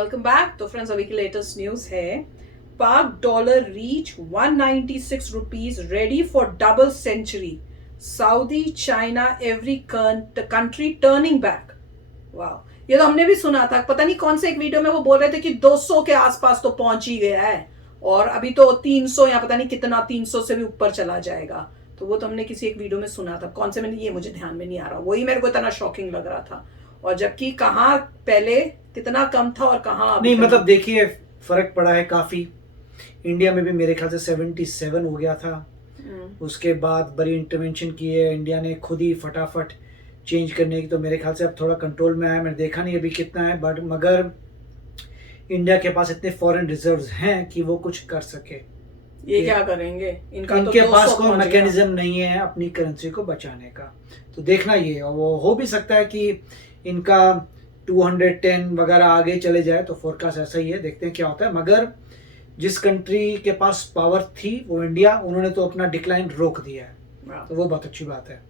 Welcome back. तो friends, अभी की लेटेस्ट न्यूज है, Pak dollar reach 196 rupees, ready for double century. Saudi, China, every country turning back. वाह, ये तो हमने भी सुना था। पता नहीं कौन से एक वीडियो में वो बोल रहे थे कि 200 के आसपास तो पहुंच ही गया है, और अभी तो 300 या पता नहीं कितना, 300 से भी ऊपर चला जाएगा। तो वो तो हमने किसी एक वीडियो में सुना था। कौन से, मैंने ये मुझे ध्यान में नहीं आ रहा, वही मेरे को इतना शॉकिंग लग रहा था। और जबकि कहाँ पहले कितना कम था और कहाँ नहीं, मतलब देखिए फर्क पड़ा है काफी। इंडिया में भी मेरे ख्याल से 77 हो गया था। उसके बाद बड़ी इंटरवेंशन की है इंडिया ने खुद ही फटाफट चेंज करने की, तो मेरे ख्याल से अब थोड़ा कंट्रोल में आया। मैंने देखा नहीं अभी कितना है, बट मगर इंडिया के पास इतने फॉरेन रिजर्व्स हैं कि वो कुछ कर सके। ये क्या करेंगे, इनके पास कोई मैकेनिज्म नहीं है अपनी करेंसी को बचाने का। तो देखना ये, और वो हो भी सकता है कि इनका 210 वगैरह आगे चले जाए, तो फोरकास्ट ऐसा ही है, देखते हैं क्या होता है। मगर जिस कंट्री के पास पावर थी वो इंडिया, उन्होंने तो अपना डिक्लाइन रोक दिया है, तो वो बहुत अच्छी बात है।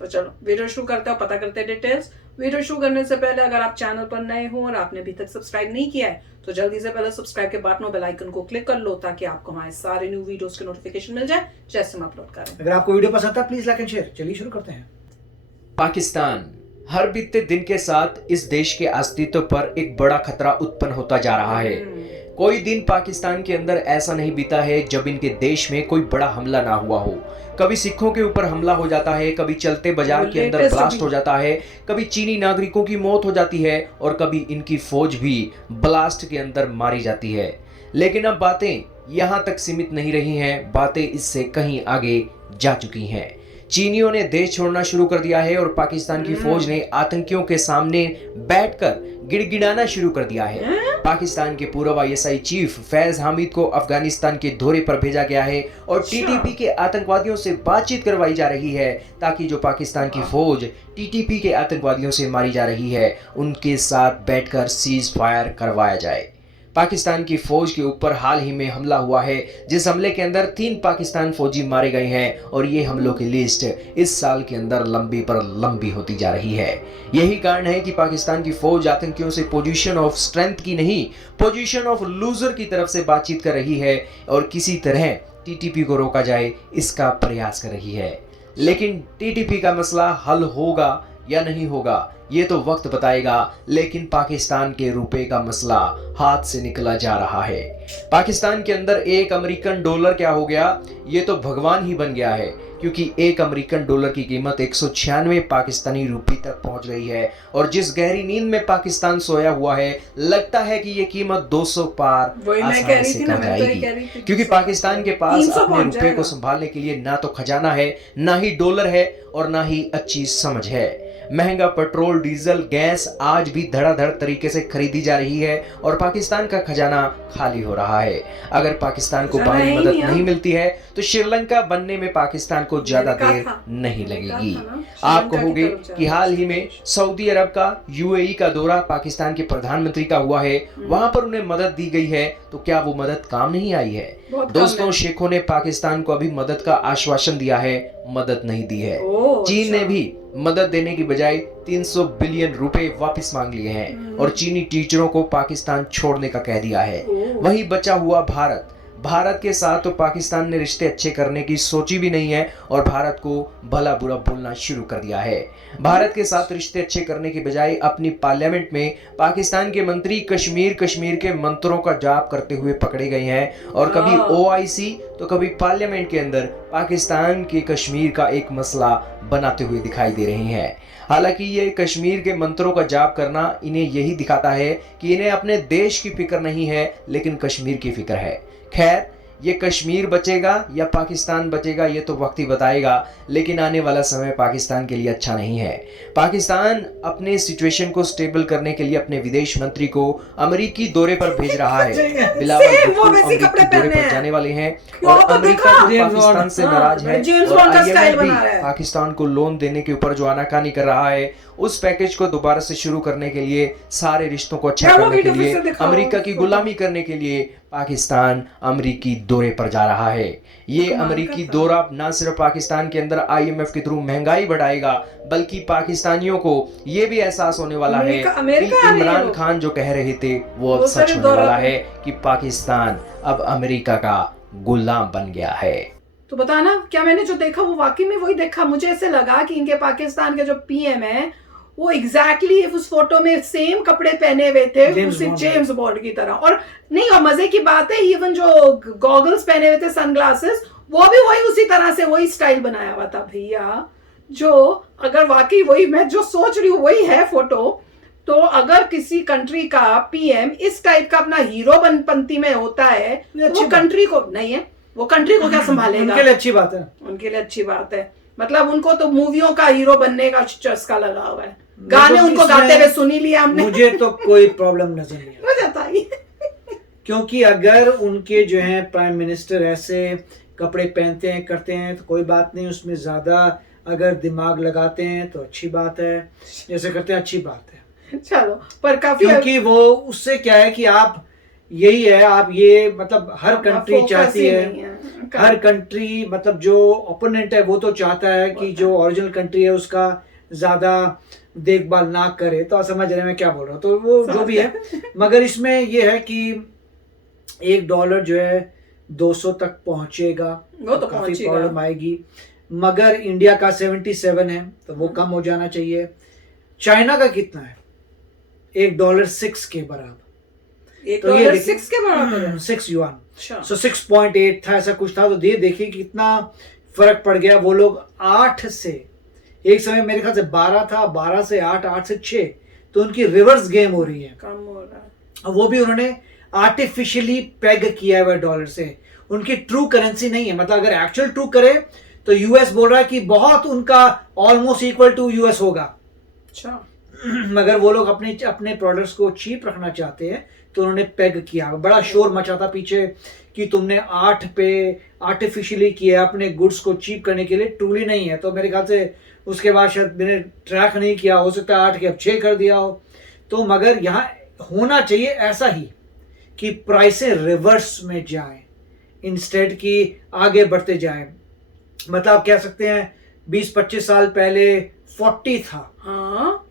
तो चलो वीडियो शुरू करते हैं, पता करते हैं डिटेल्स। वीडियो शुरू करने से पहले अगर आप चैनल पर नए हो और आपने अभी तक सब्सक्राइब नहीं किया है तो जल्दी से पहले सब्सक्राइब के बटन और बेल आइकन को क्लिक कर लो, ताकि आपको हमारे सारे न्यू वीडियोस के नोटिफिकेशन मिल जाए जैसे हम अपलोड करें। अगर आपको वीडियो पसंद है प्लीज लाइक एंड शेयर। चलिए शुरू करते हैं। पाकिस्तान हर बीते दिन के साथ इस देश के अस्तित्व पर एक बड़ा खतरा उत्पन्न होता जा रहा है। कोई दिन पाकिस्तान के अंदर ऐसा नहीं बीता है जब इनके देश में कोई बड़ा हमला ना हुआ हो। कभी सिखों के ऊपर हमला हो जाता है, कभी चलते बाजार के अंदर ब्लास्ट हो जाता है, कभी चीनी नागरिकों की मौत हो जाती है, और कभी इनकी फौज भी ब्लास्ट के अंदर मारी जाती है। लेकिन अब बातें यहाँ तक सीमित नहीं रही हैं, बातें इससे कहीं आगे जा चुकी हैं। चीनियों ने देश छोड़ना शुरू कर दिया है और पाकिस्तान की फौज ने आतंकियों के सामने बैठकर गिड़गिड़ाना शुरू कर दिया है। पाकिस्तान के पूर्व आईएसआई चीफ फैज हामिद को अफगानिस्तान के दौरे पर भेजा गया है और टीटीपी के आतंकवादियों से बातचीत करवाई जा रही है, ताकि जो पाकिस्तान की फौज टीटीपी के आतंकवादियों से मारी जा रही है उनके साथ बैठकर सीज फायर करवाया जाए। पाकिस्तान की फौज के ऊपर हाल ही में हमला हुआ है, जिस हमले के अंदर 3 पाकिस्तान फौजी मारे गए हैं, और ये हमलों की लिस्ट इस साल के अंदर लंबी पर लंबी होती जा रही है। यही कारण है कि पाकिस्तान की फौज आतंकियों से पोजीशन ऑफ स्ट्रेंथ की नहीं, पोजीशन ऑफ लूजर की तरफ से बातचीत कर रही है और किसी तरह टीटीपी को रोका जाए इसका प्रयास कर रही है। लेकिन टीटीपी का मसला हल होगा या नहीं होगा ये तो वक्त बताएगा, लेकिन पाकिस्तान के रुपए का मसला हाथ से निकला जा रहा है। पाकिस्तान के अंदर एक अमेरिकन डॉलर क्या हो गया, ये तो भगवान ही बन गया है, क्योंकि एक अमेरिकन डॉलर की कीमत 196 पाकिस्तानी रुपए तक पहुंच गई है। और जिस गहरी नींद में पाकिस्तान सोया हुआ है, लगता है कि ये कीमत 200 पार आसानी से कर जाएगी, क्योंकि पाकिस्तान के पास अपने रुपए को संभालने के लिए ना तो खजाना है, ना ही डॉलर है, और ना ही अच्छी समझ है। महंगा पेट्रोल, डीजल, गैस आज भी धड़ाधड़ तरीके से खरीदी जा रही है और पाकिस्तान का खजाना खाली हो रहा है। अगर पाकिस्तान को बाहरी मदद नहीं मिलती है तो श्रीलंका बनने में पाकिस्तान को ज्यादा देर नहीं लगेगी। आप कहोगे कि हाल ही में सऊदी अरब का यूएई का दौरा पाकिस्तान के प्रधानमंत्री का हुआ है, वहां पर उन्हें मदद दी गई है, तो क्या वो मदद काम नहीं आई है? दोस्तों, शेखों ने पाकिस्तान को अभी मदद का आश्वासन दिया है, मदद नहीं दी है। चीन ने भी मदद देने की बजाय 300 बिलियन रुपए वापस मांग लिए हैं और चीनी टीचरों को पाकिस्तान छोड़ने का कह दिया है। वहीं बचा हुआ भारत के साथ तो पाकिस्तान ने रिश्ते अच्छे करने की सोची भी नहीं है और भारत को भला बुरा बोलना शुरू कर दिया है। भारत के साथ रिश्ते अच्छे करने की बजाय अपनी पार्लियामेंट में पाकिस्तान के मंत्री कश्मीर के मंत्रों का जाप करते हुए पकड़े गए हैं, और कभी ओआईसी तो कभी पार्लियामेंट के अंदर पाकिस्तान के कश्मीर का एक मसला बनाते हुए दिखाई दे रहे हैं। हालांकि ये कश्मीर के मंत्रों का जाप करना इन्हें यही दिखाता है कि इन्हें अपने देश की फिक्र नहीं है, लेकिन कश्मीर की फिक्र है। खैर, ये कश्मीर बचेगा या पाकिस्तान बचेगा ये तो वक्त ही बताएगा, लेकिन आने वाला समय पाकिस्तान के लिए अच्छा नहीं है। पाकिस्तान अपने सिचुएशन को स्टेबल करने के लिए अपने विदेश मंत्री को अमेरिकी दौरे पर भेज रहा है। बिलावल भुट्टो अमेरिकी दौरे पर जाने वाले हैं और अमेरिका जो पाकिस्तान से नाराज है और IMF भी पाकिस्तान को लोन देने के ऊपर जो आनाकानी कर रहा है, उस पैकेज को दोबारा से शुरू करने के लिए, सारे रिश्तों को अच्छा करने के लिए, अमेरिका की गुलामी करने के लिए पाकिस्तान अमेरिकी दौरे पर जा रहा है। ये अमेरिकी दौरा न सिर्फ पाकिस्तान के अंदर IMF के थ्रू महंगाई बढ़ाएगा, बल्कि पाकिस्तानियों को ये भी एहसास होने वाला है कि इमरान खान जो कह रहे थे वो अब सच होने वाला है कि पाकिस्तान अब अमेरिका का गुलाम बन गया है। तो बताना क्या मैंने जो देखा वो वाकई में वही देखा। मुझे ऐसे लगा कि इनके पाकिस्तान के जो PM है वो एग्जैक्टली उस फोटो में सेम कपड़े पहने हुए थे, जेम्स बॉन्ड की तरह। और नहीं, और मजे की बात है इवन जो गॉगल्स पहने हुए थे, सनग्लासेस, वो भी वही उसी तरह से वही स्टाइल बनाया हुआ था भैया। जो अगर वाकई वही मैं जो सोच रही हूँ वही है फोटो, तो अगर किसी कंट्री का PM इस टाइप का अपना हीरो बनपंथी में होता है, वो कंट्री को नहीं है, वो कंट्री को क्या संभालेगा? उनके लिए अच्छी बात है, उनके लिए अच्छी बात है। मतलब उनको तो मूवियों का हीरो बनने का चस्का लगा हुआ है, गाने उनको गाते हुए सुनी लिया हमने। मुझे तो कोई प्रॉब्लम नजर नहीं मुझे बताइए क्योंकि अगर उनके जो है प्राइम मिनिस्टर ऐसे कपड़े पहनते हैं करते हैं तो कोई बात नहीं, उसमें ज्यादा अगर दिमाग लगाते हैं तो अच्छी बात है, जैसे करते हैं अच्छी बात है। चलो, पर काफी क्योंकि वो उससे क्या है कि आप यही है, आप ये मतलब हर कंट्री चाहती है, हर कंट्री मतलब जो ओपोनेंट है वो तो चाहता है कि जो ओरिजिनल कंट्री है उसका ज्यादा देखभाल ना करे। तो समझ रहे हैं मैं क्या बोल रहा हूँ, तो वो जो भी है। मगर इसमें ये है कि $1 जो है 200 तक पहुंचेगा, वो तो काफी प्रॉब्लम आएगी। मगर इंडिया का 77 है तो वो कम हो जाना चाहिए। चाइना का कितना है? $1.06 के बराबर, तो ये $6 के बराबर है, 6 युआन, सो 6.8 था, ऐसा कुछ था। तो ये देखिए कितना फर्क पड़ गया। वो लोग 8 से, एक समय मेरे ख्याल से 12 था, 12 से 8, 8 से 6, तो उनकी रिवर्स गेम हो रही है, कम हो रहा है। वो भी उन्होंने आर्टिफिशियली पेग किया हुआ डॉलर से, उनकी ट्रू करेंसी नहीं है। मतलब अगर एक्चुअल ट्रू करे तो यूएस बोल रहा है कि बहुत उनका ऑलमोस्ट इक्वल टू यूएस होगा। अच्छा, मगर वो लोग अपने प्रोडक्ट्स को चीप रखना चाहते हैं तो उन्होंने पेग किया। बड़ा शोर मचा था पीछे कि तुमने 8 पे आर्टिफिशियली किया अपने गुड्स को चीप करने के लिए, ट्रूली नहीं है। तो मेरे ख्याल से उसके बाद शायद मैंने ट्रैक नहीं किया, हो सकता है 8 के अब 6 कर दिया हो। तो मगर यहाँ होना चाहिए ऐसा ही कि प्राइसें रिवर्स में जाएं इंस्टेड की आगे बढ़ते जाएं। मतलब आप कह सकते हैं 20-25 साल पहले 40 था, हाँ,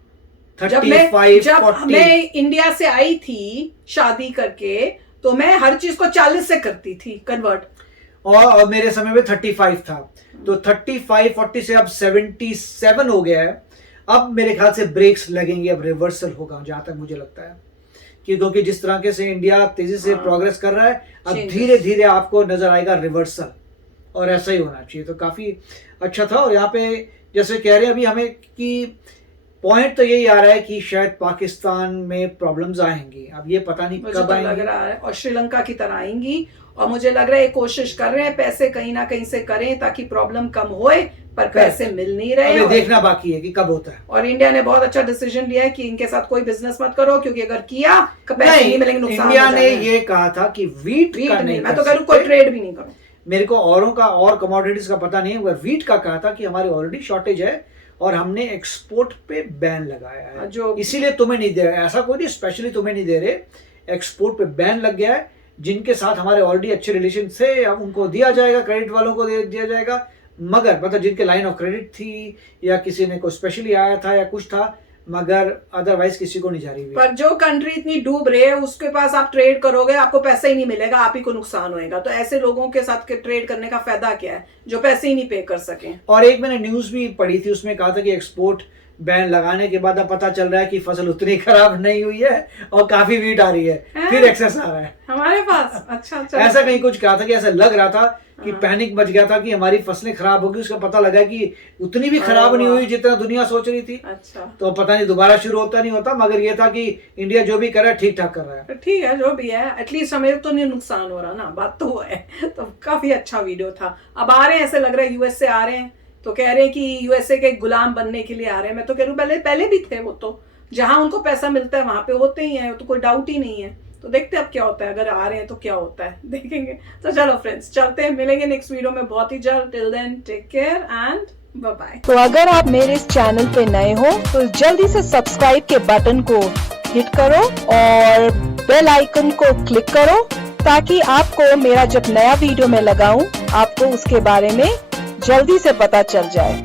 35, जब 40। मैं इंडिया से आई थी शादी करके तो मैं हर चीज को 40 से करती थी कन्वर्ट, और मेरे समय में 35 था। तो 35-40 से अब 77 हो गया है। अब मेरे ख्याल से ब्रेक्स लगेंगे, अब रिवर्सल होगा जहां तक मुझे लगता है, क्योंकि जिस तरह से इंडिया तेजी से प्रोग्रेस कर रहा है, अब धीरे धीरे आपको नजर आएगा रिवर्सल, और ऐसा ही होना चाहिए। तो काफी अच्छा था। और यहाँ पे जैसे कह रहे हैं अभी हमें कि पॉइंट तो यही आ रहा है कि शायद पाकिस्तान में प्रॉब्लम्स आएंगी, अब ये पता नहीं कब आएंगी। लग रहा है और श्रीलंका की तरह आएंगी, और मुझे लग रहा है कोशिश कर रहे हैं पैसे कहीं ना कहीं से करें ताकि प्रॉब्लम कम होए, पर पैसे मिल नहीं रहे। अभी देखना बाकी है कि कब होता है। और इंडिया ने बहुत अच्छा डिसीजन लिया है कि इनके साथ कोई बिजनेस मत करो, क्योंकि अगर किया पैसे नहीं मिलेंगे, नुकसान। इंडिया ने ये कहा था कि वीट का नहीं, मैं तो करूँ कोई ट्रेड भी नहीं करूँ। मेरे को औरों का और कमोडिटीज का पता नहीं है, मगर वीट का कहा था कि हमारी ऑलरेडी शॉर्टेज है और हमने एक्सपोर्ट पे बैन लगाया है, जो इसीलिए तुम्हें नहीं दे रहे। ऐसा कोई नहीं स्पेशली तुम्हें नहीं दे रहे, एक्सपोर्ट पे बैन लग गया है। जिनके साथ हमारे ऑलरेडी अच्छे रिलेशन थे अब उनको दिया जाएगा, क्रेडिट वालों को दिया जाएगा। मगर मतलब जिनके लाइन ऑफ क्रेडिट थी या किसी ने कोई स्पेशली आया था या कुछ था, मगर अदरवाइज किसी को नहीं जा रही। पर जो कंट्री इतनी डूब रही है उसके पास आप ट्रेड करोगे, आपको पैसा ही नहीं मिलेगा, आप ही को नुकसान होएगा। तो ऐसे लोगों के साथ के ट्रेड करने का फायदा क्या है जो पैसे ही नहीं पे कर सके। और एक मैंने न्यूज भी पढ़ी थी, उसमें कहा था कि एक्सपोर्ट बैन लगाने के बाद अब पता चल रहा है कि फसल उतनी खराब नहीं हुई है और काफी वीट आ रही है, फिर एक्सेस आ रहा है हमारे पास। अच्छा, ऐसा कहीं कुछ कहा था कि ऐसा लग रहा था कि पैनिक मच गया था कि हमारी फसलें खराब होगी। उसका पता लगा कि उतनी भी खराब नहीं हुई जितना दुनिया सोच रही थी। अच्छा, तो पता नहीं दोबारा शुरू होता नहीं होता, मगर ये था कि इंडिया जो भी कर रहा है ठीक ठाक कर रहा है। ठीक है, जो भी है एटलीस्ट हमें तो नहीं नुकसान हो रहा ना, बात तो वो है। तो काफी अच्छा वीडियो था। अब आ रहे हैं, ऐसे लग रहा है यूएस से आ रहे हैं, तो कह रहे हैं कि यूएसए के गुलाम बनने के लिए आ रहे हैं। मैं तो कह रही हूँ पहले भी थे वो, तो जहां उनको पैसा मिलता है वहां पे होते ही हैं, तो कोई डाउट ही नहीं है। तो देखते हैं अब क्या होता है, अगर आ रहे हैं तो क्या होता है, देखेंगे। तो चलो फ्रेंड्स, चलते हैं, मिलेंगे नेक्स्ट वीडियो में बहुत ही जल्द। Till then take care and bye bye. तो अगर आप मेरे इस चैनल पे नए हो तो जल्दी से सब्सक्राइब के बटन को हिट करो और बेल आइकन को क्लिक करो ताकि आपको मेरा जब नया वीडियो मैं लगाऊं आपको उसके बारे में जल्दी से पता चल जाए।